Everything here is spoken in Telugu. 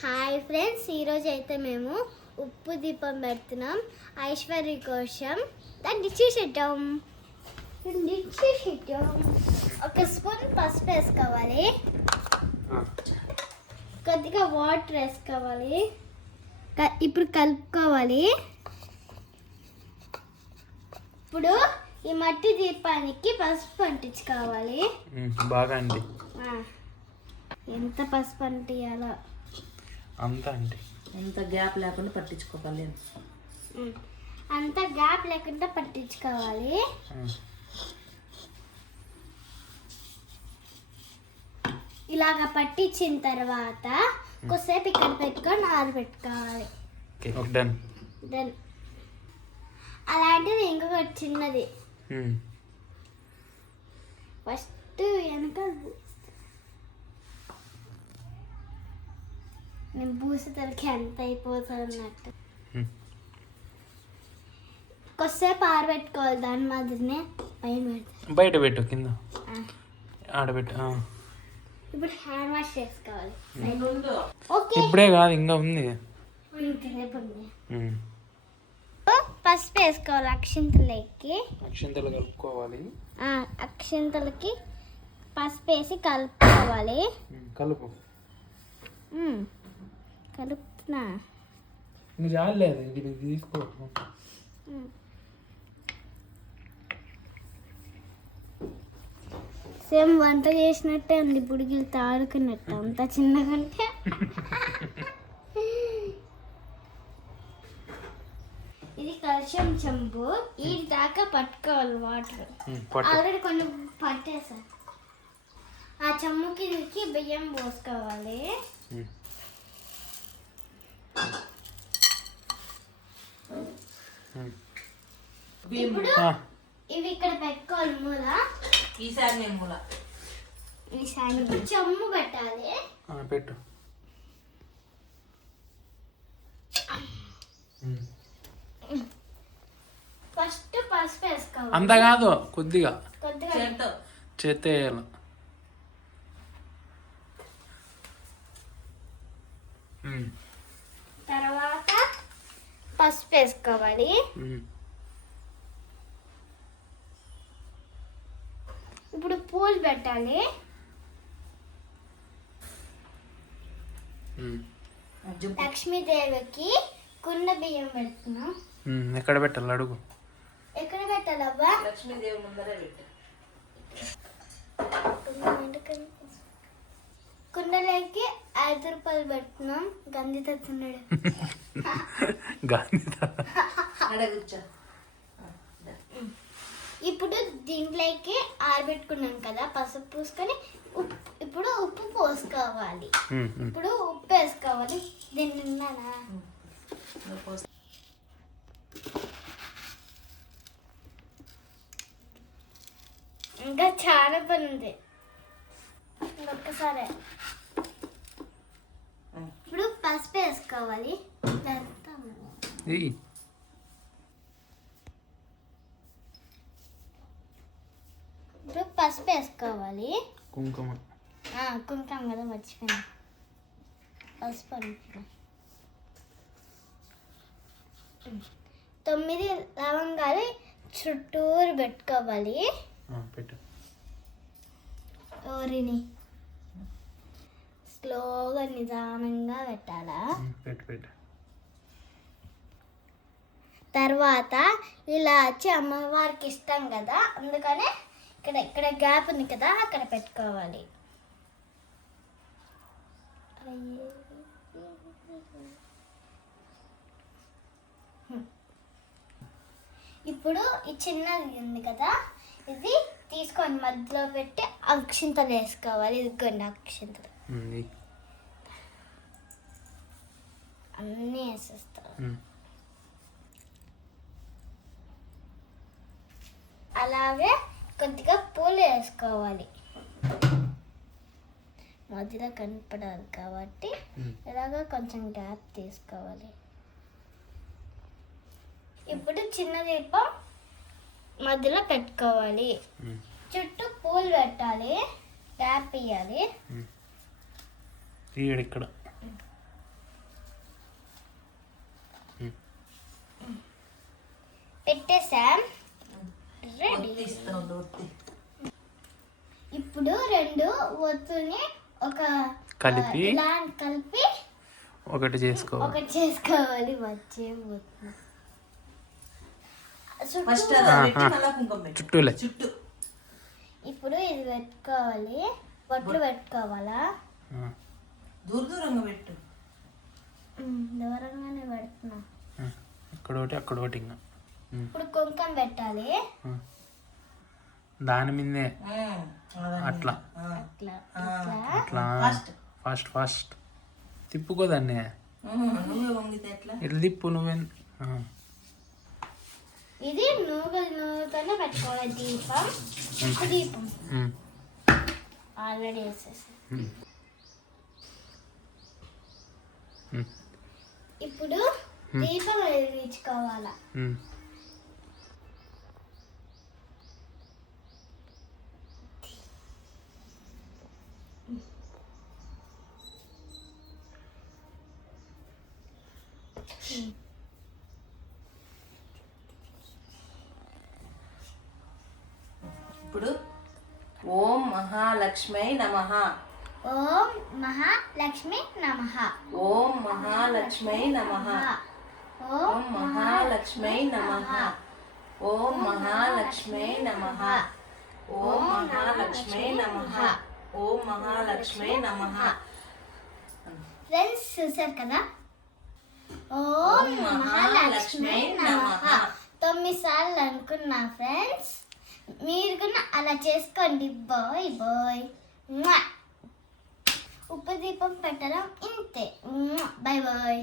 హాయ్ ఫ్రెండ్స్, ఈరోజు అయితే మేము ఉప్పు దీపం పెడుతున్నాం ఐశ్వర్య కోసం. దాన్ని చూసేద్దాం. ఒక స్పూన్ పసుపు వేసుకోవాలి, కొద్దిగా వాటర్ వేసుకోవాలి, ఇప్పుడు కలుపుకోవాలి. ఇప్పుడు ఈ మట్టి దీపానికి పసుపు అంటించుకోవాలి బాగా అండి. ఎంత పసుపు అంటియాలో అంతా అండి, ఎంత గ్యాప్ లేకుండా పట్టించుకోవాలి. అంత గ్యాప్ లేకుండా పట్టించుకోవాలి. ఇలాగ పట్టించిన తర్వాత కొద్దిసేపు ఇక్కడ పెట్టుకొని ఆరబెట్టుకోవాలి. డన్. డన్. అలాంటిది ఇంకొకటి చిన్నది. ఫస్ట్ వెనక నేను పూసేతలకి ఎంత అయిపోతుంది అన్నట్టు కొద్దిసేపు ఆరబెట్టుకోవాలి. దాని మాదిరినే పైన పెడతాను. బయట పెట్టు, కింద ఆడబెట్టు. ఇప్పుడు హ్యాండ్ వాష్ చేసుకోవాలి. ఓకే, ఇప్పుడే కాదు, ఇంకా ఉంది. పసుపు వేసుకోవాలి అక్షింతలకి. అక్షింతలు కలుపుకోవాలి. అక్షింతలకి పసుపు వేసి కలుపుకోవాలి. కలుపు. కలుపుతున్నా. ఇంక చాలేదు, ఇది తీసుకో. సేమ్ వంట చేసినట్టే ఉంది, బుడిగిలు తాడుకున్నట్టు అంత చిన్నగా ఉంటే. ఇది కలుషం చెంబు, ఈ దాకా పట్టుకోవాలి వాటర్. ఆల్రెడీ కొన్ని పట్టేసా. ఆ చెంబుకి దిక్కి బియ్యం పోసుకోవాలి. ఇప్పుడు ఇవి ఇక్కడ పెట్టుకోవాలి మూల. ఈసారి మూల ఈసారి చెమ్ము పెట్టాలి. పెట్టు. ఫస్ట్ పసుపు వేసుకోవాలి. అంత కాదు, కొద్దిగా కొద్దిగా చేత్తో వేయాలి. తర్వాత పసుపు వేసుకోవాలి. ఇప్పుడు పూలు పెట్టాలి. లక్ష్మీదేవికి కుండ బియ్యం పెడుతున్నాం. ఎక్కడ పెట్టాలి అడుగు. ఎక్కడ పెట్టాలబ్బా? లక్ష్మీదేవి ముందరే పెట్టు. కుండలోకి 5 రూపాయలు పెడుతున్నాం. గంధి తస్తున్నాడు. ఇప్పుడు దీంట్లోకి ఆరబెట్టుకున్నాం కదా పసుపు పూసుకొని, ఇప్పుడు ఉప్పు పోసుకోవాలి. ఇప్పుడు ఉప్పు వేసుకోవాలి. దీన్ని ఉన్నానా ఇంకా చాలా పని ఉంది. ఒక్కసారి ఇప్పుడు పసుపు వేసుకోవాలి. ఇప్పుడు పసుపు వేసుకోవాలి. కుంకుమ. కుంకుమ కదా, మర్చిపోయినా. పసుపు అనుకున్నా. 9 లవంగాలు చుట్టూరు పెట్టుకోవాలి. పెట్టు. ఓరిని స్లోగా నిదానంగా పెట్టాలా? పెట్టు. తర్వాత ఇలా వచ్చి అమ్మవారికి ఇష్టం కదా, అందుకనే ఇక్కడ గ్యాప్ ఉంది కదా, అక్కడ పెట్టుకోవాలి. ఇప్పుడు ఈ చిన్నది ఉంది కదా, ఇది తీసుకొని మధ్యలో పెట్టి అక్షింతలు వేసుకోవాలి. ఇదిగోండి అక్షింతలు అన్నీ వేసేస్తారు. అలాగే కొద్దిగా పూలు వేసుకోవాలి. మధ్యలో కనపడాలి కాబట్టి ఇలాగా కొంచెం గ్యాప్ తీసుకోవాలి. ఇప్పుడు చిన్న దీపం మధ్యలో పెట్టుకోవాలి. చుట్టూ పూలు పెట్టాలి, ట్యాప్ ఇవ్వాలి. ఇక్కడ ఇప్పుడు రెండు ఒత్తుని ఒక కలిపి ఇలా కలిపి ఒకటి చేసుకోవాలి. ఒకటి చేసుకోవాలి. వచ్చే ఒత్తు ఫస్ట్ అలా పెట్టి మళ్ళా కుంకుమ పెట్టు చుట్టూలే. చుట్టూ. ఇప్పుడు ఇది పెట్టుకోవాలి. బొట్లు పెట్టుకోవాలా? దూరంగా పెట్టు. దూరంగానే పెడుతున్నా. ఇక్కడ ఒకటి అక్కడ ఒకటి ఇంకా. ఇప్పుడు కుంకుమ పెట్టాలి. దాని మీదే అట్లా అట్లా అట్లా ఫాస్ట్ ఫాస్ట్ తిప్పుకోదాన్ని. నువ్వే వంగితే ఎట్లా? ఇట్లా తిప్పు నువ్వే. ఇది నువ్వుతోనే పెట్టుకోవాలి. దీపం ఆల్రెడీ వేసేసి. ఇప్పుడు దీపం వెలిగించుకోవాలా? ఇప్పుడు ఓం మహాలక్ష్మై నమః. ఓం మహాలక్ష్మి నమః. ఓం మహాలక్ష్మై నమః. ఓం మహాలక్ష్మై నమః. ఓం మహాలక్ష్మై నమః. ఓం మహాలక్ష్మై నమః. ఓం మహాలక్ష్మై నమః. ఫ్రెండ్స్ చూసారు కదా? ఓం మహాలక్ష్మి నమః 9 సార్లు అనుకున్నా ఫ్రెండ్స్. మీరు కూడా అలా చేసుకోండి. Bye bye. ఉప్పు దీపం పెట్టడం ఇంతే. Bye bye.